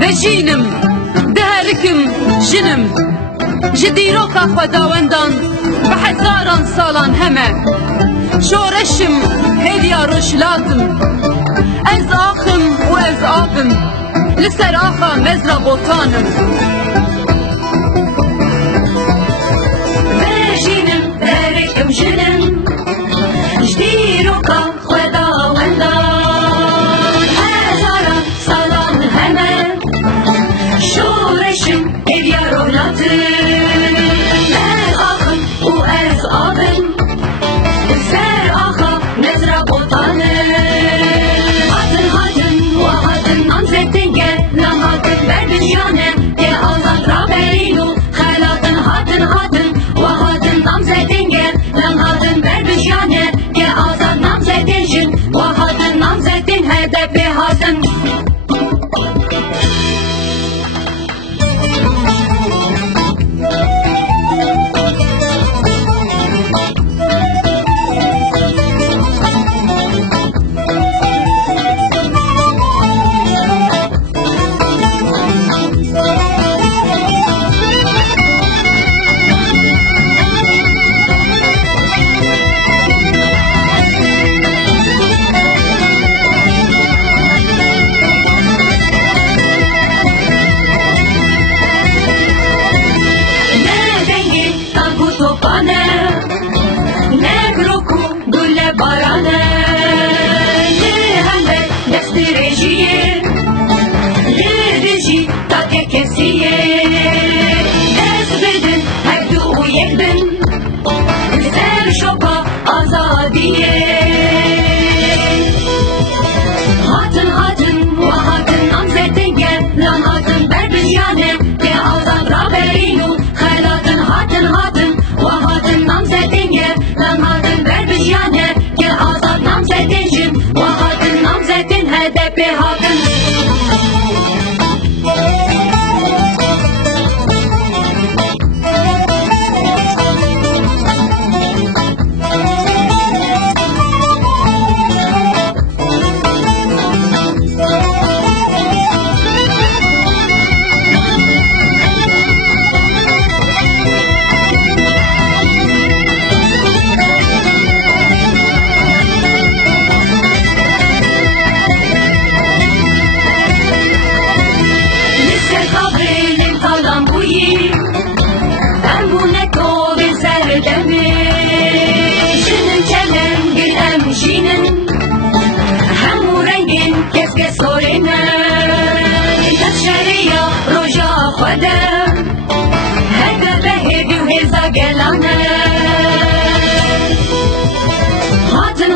بجینم دهرکم جنم جدیروکا خداوندان به هزاران سالان همه شورشم هدیا روشلاتم از آخم و از آبم لسر آخا مزرا بوتانم بجینم دهرکم جنم جدیروکا خداوندان هزاران سالان همه شورشم هدیا روشلاتم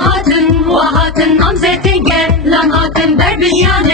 هاتن و هاتن نام زیتن گل لام هاتن بر بجیانه